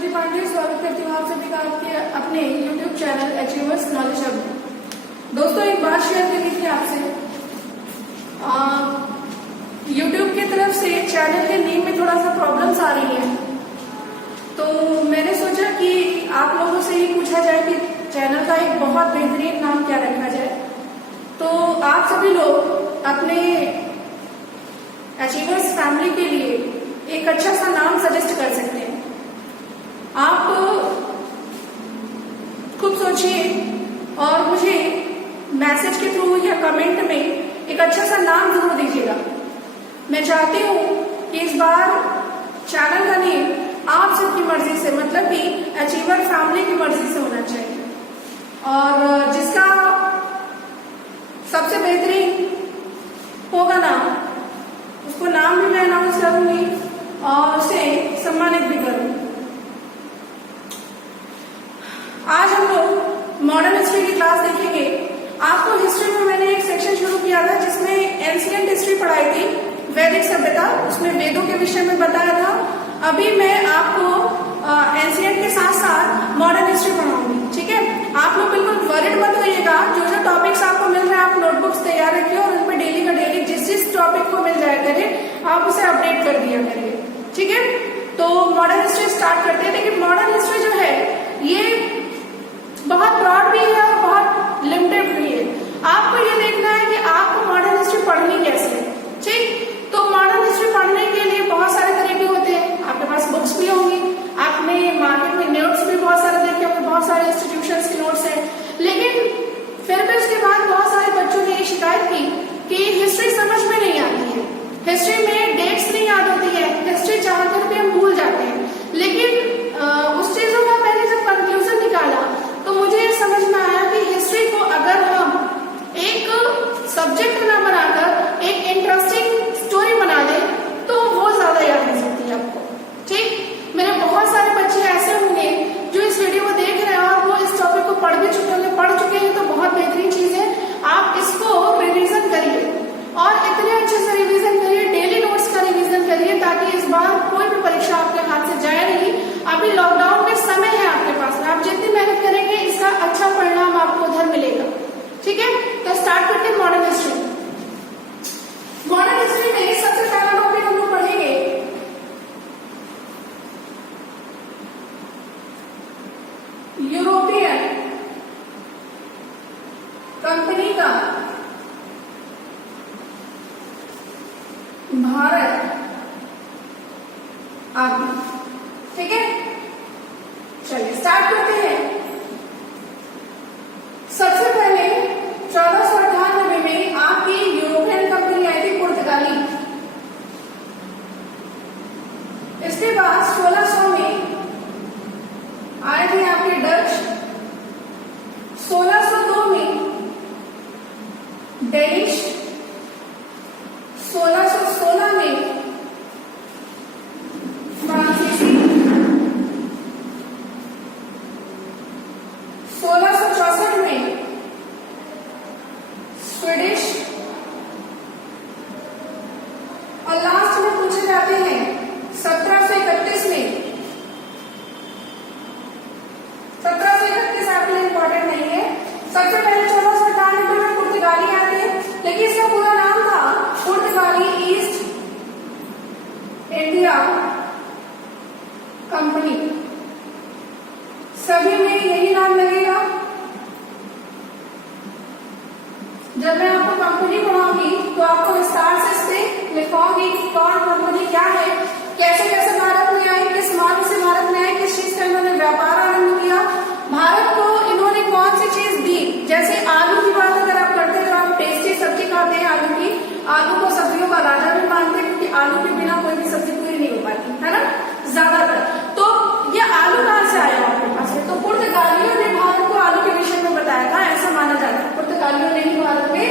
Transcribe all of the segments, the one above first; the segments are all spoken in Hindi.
जी पांडे स्वागत करती हूँ आप सभी का आपके अपने YouTube channel achievers knowledge hub में। दोस्तों एक बात शेयर करनी थी आपसे। YouTube की तरफ से चैनल के नेम में थोड़ा सा प्रॉब्लम्स आ रही है, तो मैंने सोचा कि आप लोगों से ही पूछा जाए कि चैनल का एक बहुत बेहतरीन नाम क्या रखा जाए। तो आप सभी लोग अपने अचीवर्स फैमिली के लिए एक अच्छा सा नाम सजेस्ट कर सकते हैं। आप खूब सोचिए और मुझे मैसेज के थ्रू या कमेंट में एक अच्छा सा नाम जरूर दीजिएगा। मैं चाहती हूँ कि इस बार चैनल का नेम आप सबकी मर्जी से, मतलब कि अचीवर फैमिली की मर्जी से होना चाहिए, और जिसका सबसे बेहतरीन होगा नाम, उसको नाम भी मैं अनाउंस करूंगी और उसे सम्मानित भी करूंगी। आज हम लोग मॉडर्न हिस्ट्री की क्लास देखेंगे। आपको हिस्ट्री में मैंने एक सेक्शन शुरू किया था जिसमें एंशिएंट हिस्ट्री पढ़ाई थी, वैदिक सभ्यता, उसमें वेदों के विषय में बताया था। अभी मैं आपको एंशिएंट के साथ साथ मॉडर्न हिस्ट्री पढ़ाऊंगी, ठीक है। आप लोग बिल्कुल वरिड मत होइएगा। जो जो टॉपिक्स आपको मिल रहे हैं आप नोटबुक्स तैयार रखिए और उन पर डेली का डेली जिस टॉपिक को मिल जाया करे आप उसे अपडेट कर दिया करिए, ठीक है। तो मॉडर्न हिस्ट्री स्टार्ट करते हैं। देखिए मॉडर्न हिस्ट्री जो है ये बहुत ब्रॉड भी है और बहुत लिमिटेड भी है। आपको ये देखना है कि आपको मॉडर्न हिस्ट्री पढ़नी कैसे है, ठीक। तो मॉडर्न हिस्ट्री पढ़ने के लिए बहुत सारे तरीके होते हैं। आपके पास बुक्स भी होंगी, आपने मार्केट में नोट्स भी बहुत सारे देखे होंगे, बहुत सारे इंस्टीट्यूशंस के नोट्स हैं। लेकिन फिर भी उसके बाद बहुत सारे बच्चों ने ये शिकायत की कि हिस्ट्री समझ में नहीं आती है, हिस्ट्री में डेट्स नहीं याद होती है, हिस्ट्री चाहकर भी हम भूल जाते हैं। लेकिन उस चीजों का मैंने जब कंक्लूजन निकाला तो मुझे ये समझ में आया कि हिस्ट्री को अगर हम एक सब्जेक्ट ना बनाकर एक इंटरेस्टिंग स्टोरी बना दें तो वो ज्यादा याद रह सकती है आपको, ठीक। मेरे बहुत सारे बच्चे ऐसे होंगे जो इस वीडियो को देख रहे हैं और वो इस टॉपिक को पढ़ भी चुके होंगे। पढ़ चुके हैं तो बहुत बेहतरीन चीज है, आप इसको रिवीजन करिए और इतने अच्छे से रिवीजन करिए, डेली नोट्स का रिवीजन करिए, ताकि इस बार कोई भी परीक्षा आपके हाथ से जाए नहीं। अभी लॉकडाउन के समय है आपके पास में, आप जितनी मेहनत करेंगे इसका अच्छा परिणाम आपको उधर मिलेगा, ठीक है। तो स्टार्ट करते हैं मॉडर्न हिस्ट्री। मॉडर्न हिस्ट्री में सबसे पहला टॉपिक हम लोग पढ़ेंगे यूरोपियन कंपनी का भारत आगमन, ठीक है। चलिए स्टार्ट करते हैं। सबसे पहले 1498 में आपकी यूरोपियन कंपनी आई थी पुर्तगाली। इसके बाद 1600 में आए थे आपके डच। 1602 में डेनिश। 1616 में फ्रांसीसी। 1664 में स्वीडिश और लास्ट में पूछे जाते हैं 1731 में। 1731 आपके लिए इंपॉर्टेंट नहीं है। सबसे पहले 1498 में पुर्तगाली आते हैं, लेकिन इसका पूरा नाम था पुर्तगाली ईस्ट इंडिया कंपनी। सभी में यही नाम लगेगा। जब मैं आपको कंपनी पढ़ाऊंगी तो आपको विस्तार से इस पे लिखवाऊंगी कि कौन कंपनी क्या है, कैसे कैसे भारत में आई, किस मार्ग से भारत में आई, किस चीज का इन्होंने व्यापार आरंभ किया, भारत को इन्होंने कौन सी चीज दी। जैसे आलू की बात अगर आप करते हैं तो आप टेस्टी सब्जी खाते हैं आलू की, आलू को सब्जियों का राजा भी मानते हैं क्योंकि आलू के बिना कोई भी सब्जी पूरी नहीं हो पाती है ना ज्यादातर। तो ये आलू कहां से आया आपके पास में? तो पुर्तगालियों ने भारत को आलू के विषय में बताया था, ऐसा माना जाता है। पुर्तगालियों ने ही भारत में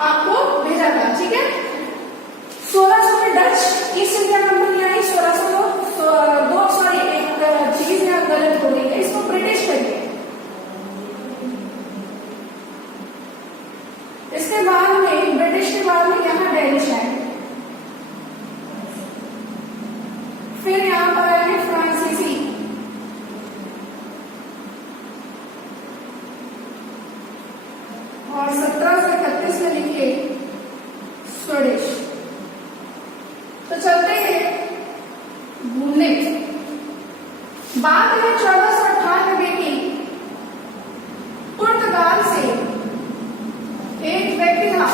आपको भेजा था, ठीक है। 1600 में डच ईस्ट इंडिया कंपनी आई। 1600 1731 में लिखे स्वदेश। तो चलते हैं घूमने। बात है 1498 की। पुर्तगाल से एक व्यक्ति था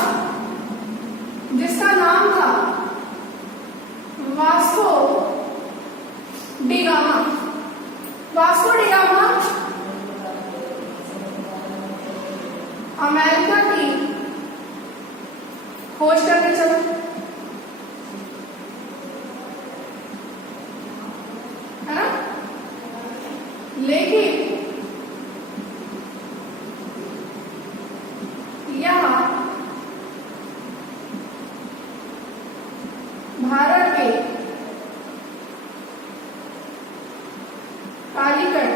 जिसका नाम था Vasco D gamma. Vasco D gamma America की खोज करने चला। है ना? लेकिन यहाँ भारत के कालीकट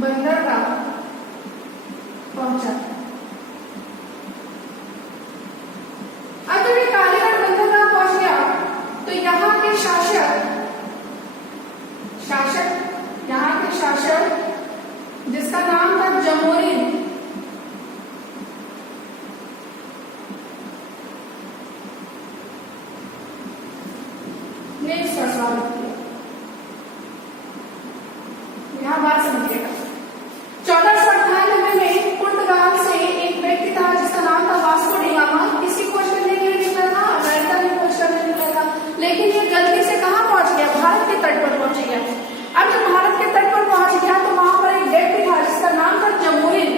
बंदरगाह पहुंचा। अब जब ये कालीकट बंदरगाह पहुंच गया तो यहाँ के शासक जिसका नाम था जमोरिन, ने इसका स्वागत किया। यहाँ बात समझिएगा। 1498 में पुर्तगाल से एक व्यक्ति था जिसका नाम था वास्को डी गामा। किसकी खोज करने के लिए निकला था? अमेरिका की खोज करने निकला था। लेकिन ये गलती से कहाँ पहुंच गया? भारत के तट पर पहुंच गया। अब जब भारत के तट पर पहुंच गया तो वहां पर एक व्यक्ति था जिसका नाम था जमोरिन।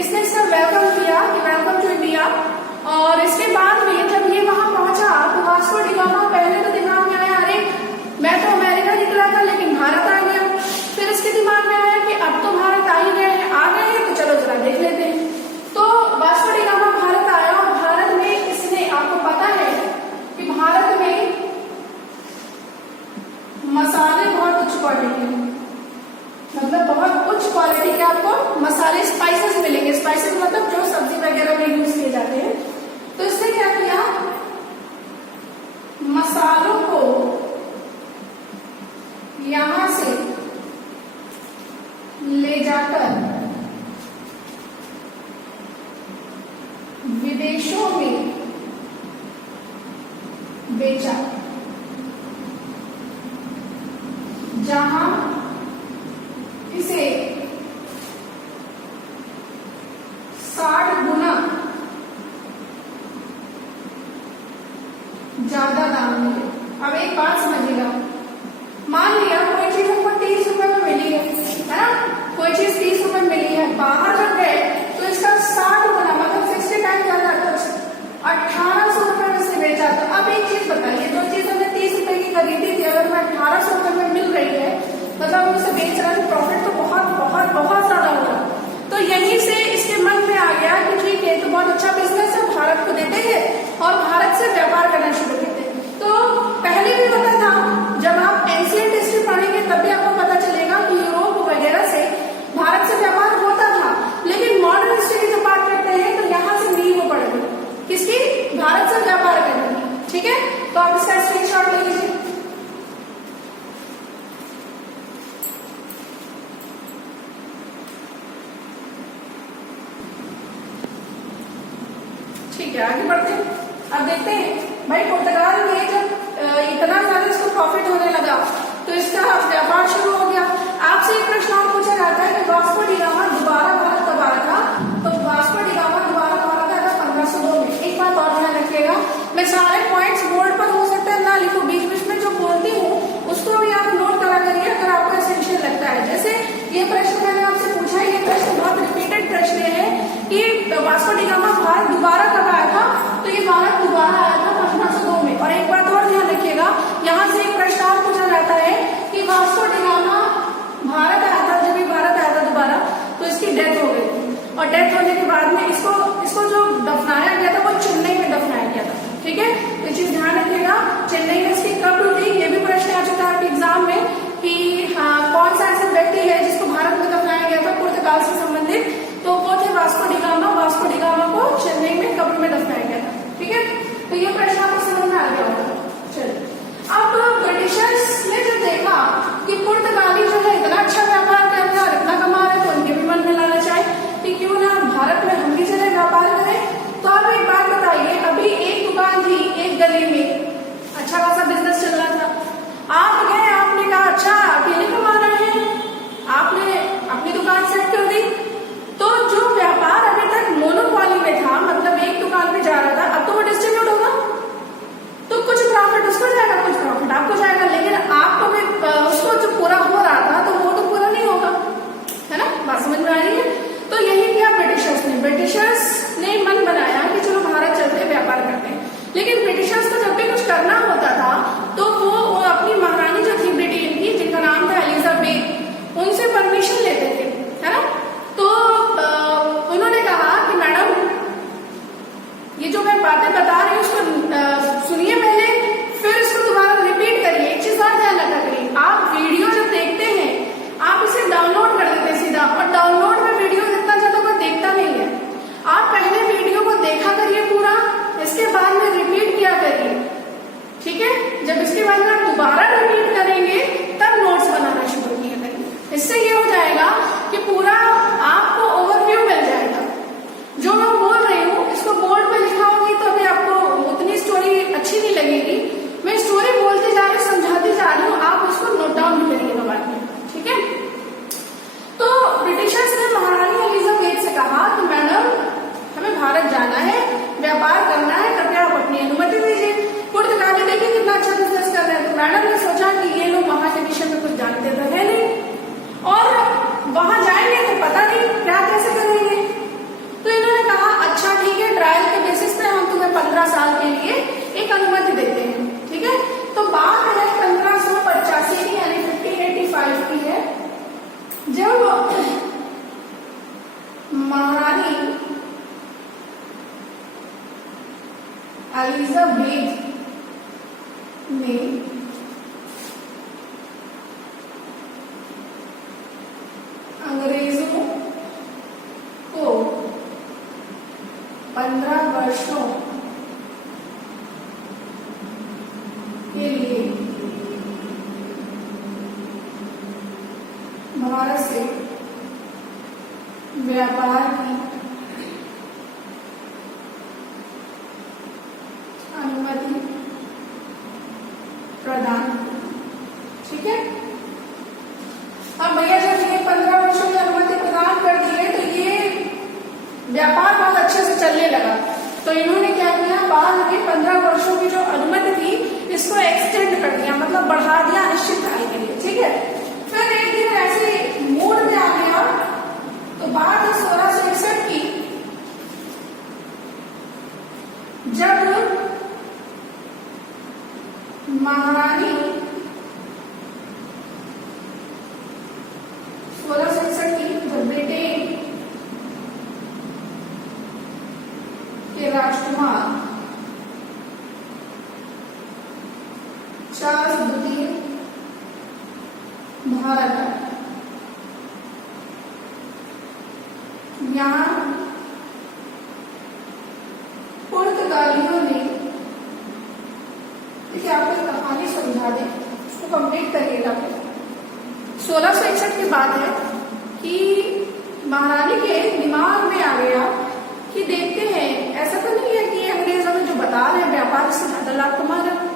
इसने इसका वेलकम किया कि वेलकम टू इंडिया। और इसके बाद में जब ये वहां पहुंचा तो वास्को डी गामा पहले तो दिमाग में आया, अरे मैं तो अमेरिका निकला था लेकिन भारत आ गया। फिर इसके दिमाग में आया कि अब तो भारत आ ही गए हैं तो चलो जरा देख लेते हैं। तो वास्को डी गामा भारत आया और भारत में इसने, आपको पता है कि भारत में मसाले बहुत उच्च क्वालिटी के, मतलब बहुत उच्च क्वालिटी के आपको मसाले स्पाइसेस मिलेंगे। स्पाइसेस मतलब जो सब्जी वगैरह में यूज किए जाते हैं। तो इसने क्या किया? मसालों को यहां से ले जाकर विदेशों में बेचा, जहां इसे 60 गुना ज्यादा दाम मिले। अब एक बात समझिएगा, मान लिया कोई चीज हमको 30 रुपए में मिली है ना? कोई चीज 30 रुपए मिली है, बाहर जब गए तो इसका 60 गुना मतलब 60 टाइम ज्यादा, 1800 रुपए में से बेचा। तो अब एक चीज बताइए, जो चीज हमने 30 रुपए की खरीदी थी अगर मैं 1800 रुपए में मिल रही है, मतलब हम उसे बेच रहे हैं, प्रॉफिट तो बहुत बहुत बहुत ज्यादा होगा। तो यहीं से इसके मन में आ गया कि ठीक है, तो बहुत अच्छा बिजनेस है, भारत को देते हैं और भारत से व्यापार करना शुरू करते हैं। तो पहले भी होता था, जब आप एंशिएंट हिस्ट्री पढ़ेंगे तब भी आपको पता चलेगा कि यूरोप वगैरह से भारत से व्यापार होता था। लेकिन मॉडर्न हिस्ट्री की जब बात करते हैं तो यहाँ से नींव पड़ेगी किसकी? भारत से व्यापार करने की। ठीक है, तो आप इसका स्क्रीनशॉट ले लीजिए। ठीक है, आगे बढ़ते हैं। अब देखते हैं भाई, पुर्तगाल में जब इतना ज्यादा इसको प्रॉफिट होने लगा तो इसका व्यापार शुरू हो गया। आपसे एक प्रश्न और पूछा जाता है कि वास्को डी गामा दोबारा भारत कब आया था? तो वास्को डी गामा दोबारा भारत आया था 1502 में। एक बात और ध्यान रखिएगा, मैं सारे पॉइंट्स बोर्ड पर हो सकता है ना लिखूं, बीच बीच में जो बोलती हूँ उसको भी आप नोट करा करिए अगर आपको एसेंशियल लगता है। जैसे ये प्रश्न मैंने आपसे पूछा, ये प्रश्न बहुत रिपीटेड प्रश्न है कि वास्को डी गामा भारत दोबारा कब आया था? तो ये भारत दोबारा आया था 1502 में। और एक बात और ध्यान रखिएगा, यहाँ से एक प्रश्न और पूछा जाता है कि वास्को डी गामा भारत आया था, जब भी भारत आया था दोबारा तो इसकी डेथ हो गई थी। और डेथ होने के बाद में इसको जो दफनाया गया था वो चेन्नई में दफनाया गया था। ठीक है, तो चीज ध्यान रखिएगा। चेन्नई में इसकी कब हुई, ये भी प्रश्न आ चुका है आपके एग्जाम में कि कौन सा ऐसा व्यक्ति है जिसको भारत में दफनाया गया था पुर्तगाल से संबंधित? तो वो थे Vasco D gamma. Vasco D gamma को चेन्नई में कब्र में दफनाया गया था। ठीक है, तो ये प्रश्न आपको समझ में आ गया होगा। चलिए, अब ब्रिटिशर्स ने जब देखा कि पुर्तगाली जो है इतना अच्छा व्यापार कर रहा है, इतना कमा रहे, तो उनके भी मन में लालच आए कि क्यों वर्षों के लिए भारत से व्यापार की अनुमति प्रदान। ठीक है, अब भैया जब ये 15 वर्षों की अनुमति प्रदान कर दी है तो ये व्यापार बहुत अच्छे से चलने लगा। तो इन्होंने क्या किया, बाद में 15 वर्षों की जो अनुमति थी इसको एक्सटेंड कर दिया, मतलब बढ़ा दिया अनिश्चित काल के लिए। ठीक है, फिर एक दिन ऐसे मूड में आ गया तो बात है 1661 की, जब महारानी 1661 की जब ब्रिटेन के राजकुमार चार्ल्स द्वितीय भारत आए। यहाँ पुर्तगालियों ने, देखिए आपको कहानी समझा दें, उसको कंप्लीट करिएगा। 1661 की बात है कि महारानी के दिमाग में आ गया कि देखते हैं, ऐसा तो नहीं है कि अंग्रेज हमें जो बता रहे हैं व्यापार से ज्यादा लाभ कमा रहे।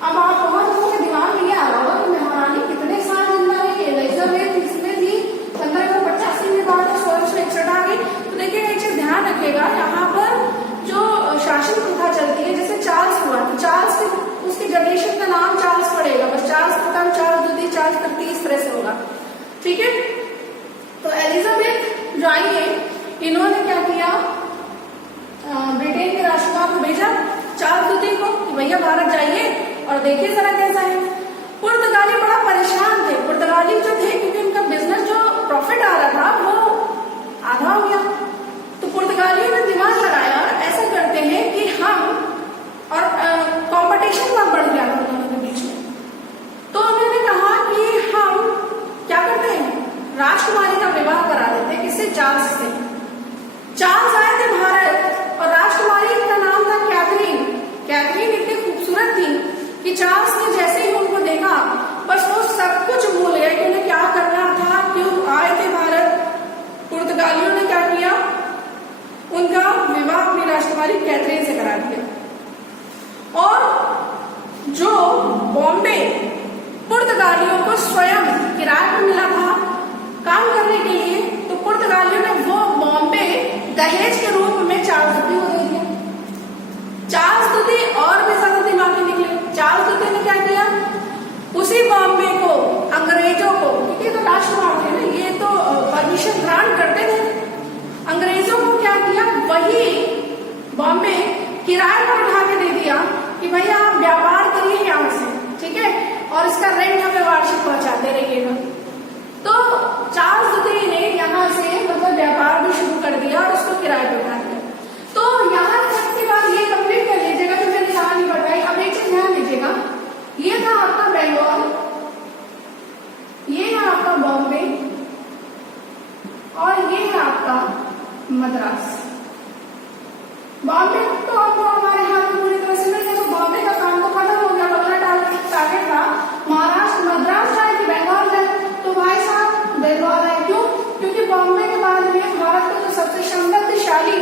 अब आप बहुत लोगों के दिमाग में ये आ रहा होगा कि महारानी कितने साल जिंदा रही, एलिजाबेथ इसमें थी 1585 में बात है, 1661 आ गई। तो देखिए एक चीज ध्यान रखिएगा, यहाँ पर जो शासन प्रथा चलती है, जैसे चार्ल्स हुआ तो चार्ल्स के उसके जनरेशन का नाम चार्ल्स पड़ेगा, बस चार्ल्स प्रथम, चार्ल्स द्वितीय, चार्ल्स तृतीय, इस तरह से होगा। ठीक है, तो एलिजाबेथ जो आई है इन्होंने क्या किया, ब्रिटेन के राजकुमार को भेजा चार्ल्स द्वितीय को कि भैया भारत जाइए और देखिए जरा कैसा है। पुर्तगाली बड़ा परेशान थे, पुर्तगाली जो थे, क्योंकि उनका बिजनेस जो प्रॉफिट आ रहा था वो आधा हो गया। तो पुर्तगालियों ने दिमाग लगाया, ऐसा करते हैं कि हम, और कंपटीशन बहुत बढ़ गया था दोनों के बीच में, तो उन्होंने कहा कि हम क्या करते हैं, राजकुमारी का विवाह करा देते हैं, किससे, चार्ल्स से। चार्ल्स आए थे भारत और राजकुमारी का नाम था कैथरीन। कैथरीन इतनी खूबसूरत थी कि चार्ल्स ने जैसे ही उनको देखा बस वो सब कुछ भूल गए कि उन्हें क्या करना था, क्यों आए थे भारत। पुर्तगालियों ने क्या किया, उनका विवाह अपनी राजकुमारी कैथरीन से करा दिया। और जो बॉम्बे पुर्तगालियों को स्वयं किराए पर मिला था काम करने के लिए, तो पुर्तगालियों ने वो बॉम्बे दहेज के रूप में चार्ल्स द्वितीय को दे दिया। चार्ल्स द्वितीय और भी ज्यादा दिमागी निकले। चार्ल्स द्वितीय ने क्या किया, उसी बॉम्बे को अंग्रेजों को, क्योंकि तो राजकुमार थे ना, ये तो परमिशन ग्रांट करते थे, अंग्रेजों को क्या किया, वही बॉम्बे किराए पर उठा के दे दिया कि भैया आप व्यापार करिए यहाँ से, ठीक है, और इसका रेंट हमें वार्षिक पहुंचाते रहिएगा। तो चार्ल्स द्वितीय ने यहाँ से मतलब व्यापार भी शुरू कर दिया और उसको किराए पर उठा दिया। तो यहाँ तक के बाद ये कंप्लीट कर लीजिएगा जो मैंने कहानी बताई। अब एक चीज ध्यान दीजिएगा, ये था आपका बंगाल, ये है आपका बॉम्बे, और ये है आपका मद्रास। बॉम्बे तो आपको हमारे हाथ में पूरी तरह से मिल गया, तो बॉम्बे का काम तो खत्म हो गया, बगला डाल के टारगेट था महाराष्ट्र, मद्रास जाए कि बंगाल जाए। तो भाई साहब बंगाल है, क्यों, क्योंकि बॉम्बे के बाद में भारत का जो सबसे समृद्धशाली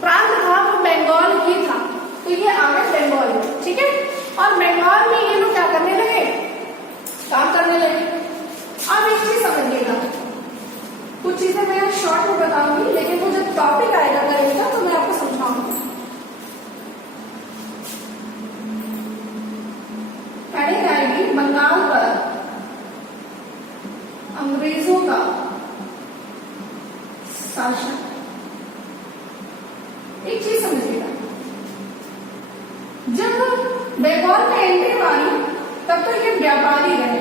प्रांत था वो बंगाल ही था। तो ये आ गए बंगाल, ठीक है, और बंगाल में ये लोग क्या करने लगे, काम करने लगे। अब एक चीज समझिएगा, कुछ चीजें मैं शॉर्ट में बताऊंगी, लेकिन वो जब टॉपिक आएगा करेगा तो मैं आपको समझाऊंगी। हेडिंग आएगी बंगाल पर अंग्रेजों का शासन। एक चीज समझिएगा, जब बंगाल में एंट्री मारी तब तो ये व्यापारी रहे,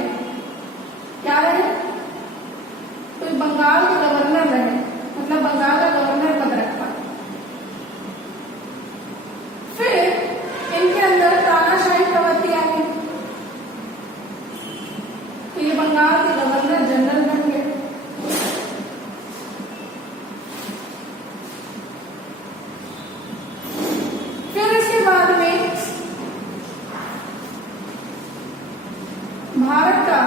क्या रहे, तो बंगाल के गवर्नर रहे, मतलब बंगाल का गवर्नर पद रखा। फिर इनके अंदर तानाशाही प्रवृत्ति आ गई, तो ये बंगाल के गवर्नर जनरल बन गए। भारत का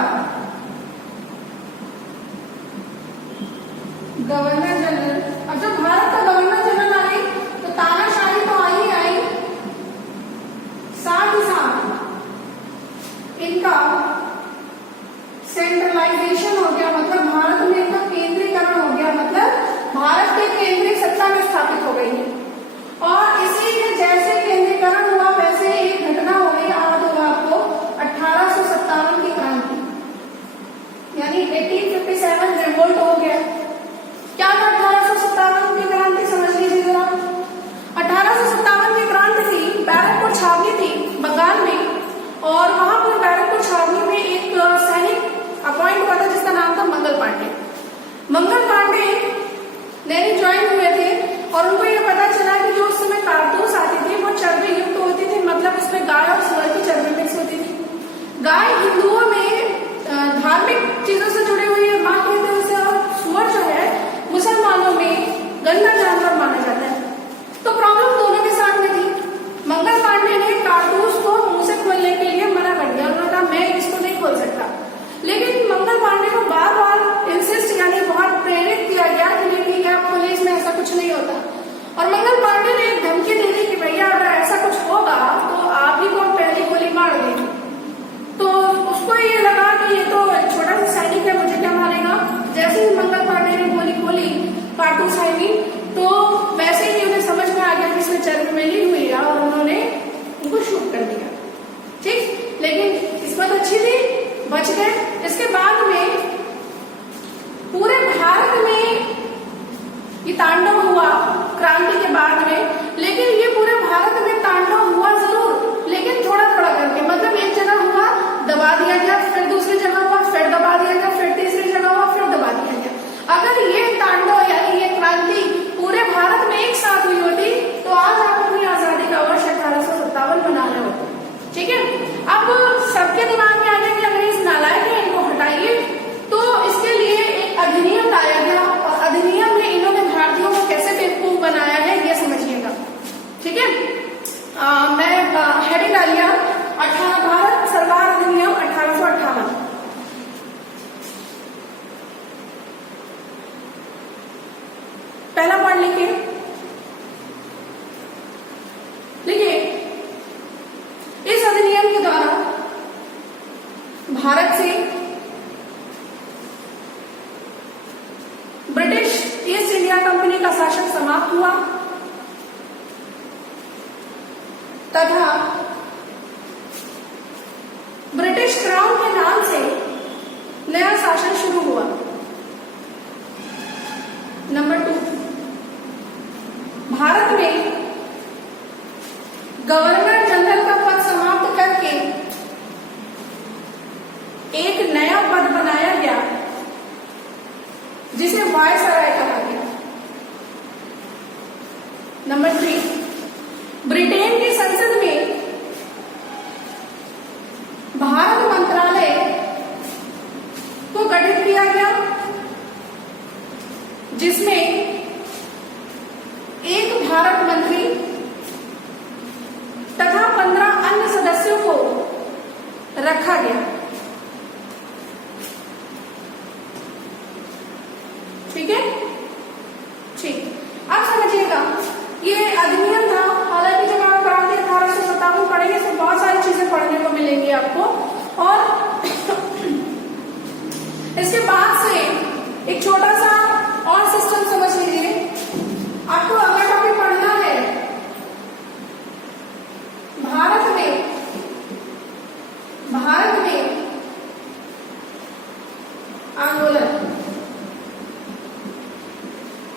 गवर्नर जनरल। अब जब भारत का गवर्नर जनरल आई तो तानाशाही तो आई आई, साथ ही साथ इनका सेंट्रलाइजेशन हो गया, मतलब भारत में इनका केंद्रीकरण हो गया, मतलब भारत के केंद्रीय सत्ता में स्थापित हो गई है। और इसी के जैसे केंद्रीकरण हुआ वैसे एक घटना हो गई, याद होगा आपको, 1857 की क्रांति, यानी 1857 रिवोल्ट हो गया। क्या था 1857 की क्रांति, समझ लीजिए जरा। 1857 की क्रांति थी, बैरकपुर छावनी थी बंगाल में, और वहां पर बैरकपुर छावनी में एक सैनिक अपॉइंट हुआ था जिसका नाम था मंगल पांडे। मंगल पांडे नैनी ज्वाइन हुए थे और उनको ये पता चला कि जो उस समय कारतूस आती थी वो चर्बी युक्त होती थी, मतलब उसमें गाय और सुअर की चर्बी मिक्स होती थी। गाय हिंदुओं में धार्मिक चीजों से जुड़ी हुई है, मां कहते हैं उसे, और सुअर जो है मुसलमानों में गंदा जानवर माना जाता है। तो प्रॉब्लम दोनों के साथ में थी। मंगल पांडे ने कारतूस को मुंह से खोलने के लिए मना कर दिया, उन्होंने कहा मैं इसको नहीं खोल सकता। लेकिन मंगल पांडे को बार बार इंसिस्ट, यानी बहुत प्रेरित किया गया कि नहीं ठीक है आप खोलिए, इसमें ऐसा कुछ नहीं होता। और मंगल पांडे ने एक धमकी दे दी कि भैया अगर ऐसा कुछ होगा तो आप ही को पहली गोली मार देंगे। तो उसको ये लगा कि ये तो छोटा सा सैनिक है, मुझे क्या मारेगा। जैसे ही मंगल पांडे ने गोली खोली कारतूस है नहीं, तो वैसे ही उन्हें समझ में आ गया कि इसमें चर्बी मिली हुई है और उन्होंने उनको शूट कर दिया। ठीक, लेकिन किस्मत अच्छी थी, बच गए। इसके बाद में पूरे भारत में ये तांडव हुआ क्रांति के बाद में, लेकिन ये पूरे भारत में तांडव हुआ जरूर, लेकिन थोड़ा थोड़ा करके, मतलब एक जगह हुआ दबा दिया गया, फिर दूसरी जगह हुआ फिर दबा दिया गया, फिर तीसरी जगह हुआ फिर दबा दिया गया। अगर ये तांडव यानी ये क्रांति पूरे भारत में एक साथ हुई होती तो आज आप अपनी आजादी का वर्ष 1857 मना रहे होते। ठीक है, अब सबके दिमाग में आ गया कि अंग्रेज नालायक है, इनको हटाइए। तो इसके लिए एक अधिनियम लाया गया और अधिनियम में इन्होंने भारतीयों को कैसे बेवकूफ बनाया है ये समझिएगा। ठीक है, मैं हेडिंग डालिए भारत सरकार अधिनियम 1858। पहला पॉइंट लिखिए, इस अधिनियम के द्वारा भारत से ब्रिटिश ईस्ट इंडिया कंपनी का शासन समाप्त हुआ तथा ब्रिटिश क्राउन के नाम से नया शासन शुरू हुआ। नंबर 2, भारत में गवर्नर जनरल का पद समाप्त करके एक नया पद बनाया गया जिसे वायसराय कहा गया। नंबर 3, ब्रिटेन की संसद में भारत मंत्रालय को गठित किया गया जिसमें एक भारत मंत्री तथा 15 अन्य सदस्यों को रखा गया। ठीक है, ठीक। अब समझिएगा ये अधिनियम था। हालांकि जब आप क्रांति 1857 पढ़ेंगे तो बहुत सारी चीजें पढ़ने को मिलेंगी आपको। और इसके बाद से एक छोटा सा और सिस्टम समझ लीजिए। आपको अगला टॉपिक पढ़ना है भारत में आंदोलन।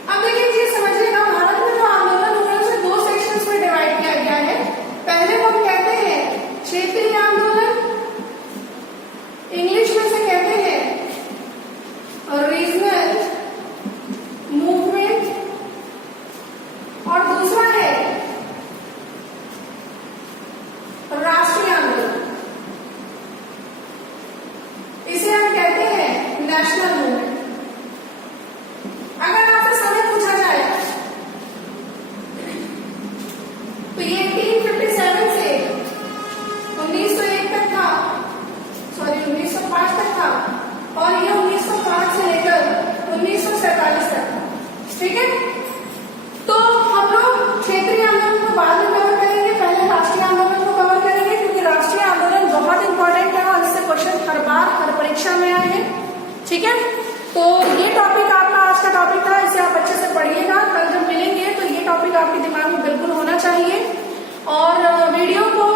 अब देखिए चीज समझिएगा, भारत में जो आंदोलन हुए उसे 2 सेक्शंस में डिवाइड किया गया है। पहले को हम कहते हैं क्षेत्रीय आंदोलन, इंग्लिश में से कहते हैं रीजनल मूवमेंट, और दूसरा है राष्ट्रीय आंदोलन, इसे हम कहते हैं नेशनल मूवमेंट। अगर आपसे समय पूछा जाए तो ये 1857 से 1901 तक था, 1905 ठीक है, तो ये टॉपिक आपका आज का टॉपिक था, इसे आप अच्छे से पढ़िएगा। कल जब मिलेंगे तो ये टॉपिक आपके दिमाग में बिल्कुल होना चाहिए। और वीडियो को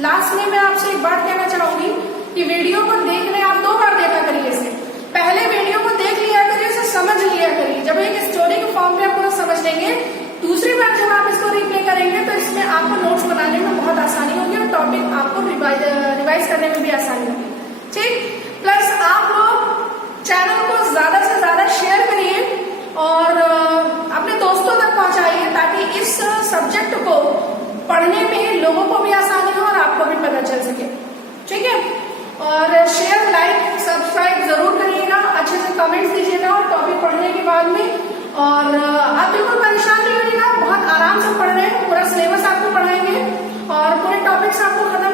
लास्ट में मैं आपसे एक बात कहना चाहूंगी कि वीडियो को देखने आप 2 बार देखा करिए। इसे पहले वीडियो को देख लिया करिए, इसे समझ लिया करिए। जब एक स्टोरी के फॉर्म में आप पूरा समझ लेंगे, दूसरी बार जब आप इसको रिप्ले करेंगे तो इसमें आपको नोट्स बनाने में बहुत आसानी होगी और टॉपिक आपको रिवाइज करने में भी आसानी होगी। ठीक, प्लस आप लोग चैनल को ज्यादा से ज्यादा शेयर करिए और अपने दोस्तों तक पहुंचाइए, ताकि इस सब्जेक्ट को पढ़ने में लोगों को भी आसानी हो और आपको भी पता चल सके। ठीक है, और शेयर, लाइक, सब्सक्राइब जरूर करिएगा, अच्छे से कमेंट्स दीजिएगा और टॉपिक पढ़ने के बाद में। और आप बिल्कुल परेशान नहीं होइएगा, बहुत आराम से पढ़ रहे हैं, पूरा सिलेबस आपको पढ़ाएंगे और पूरे टॉपिक्स आपको खत्म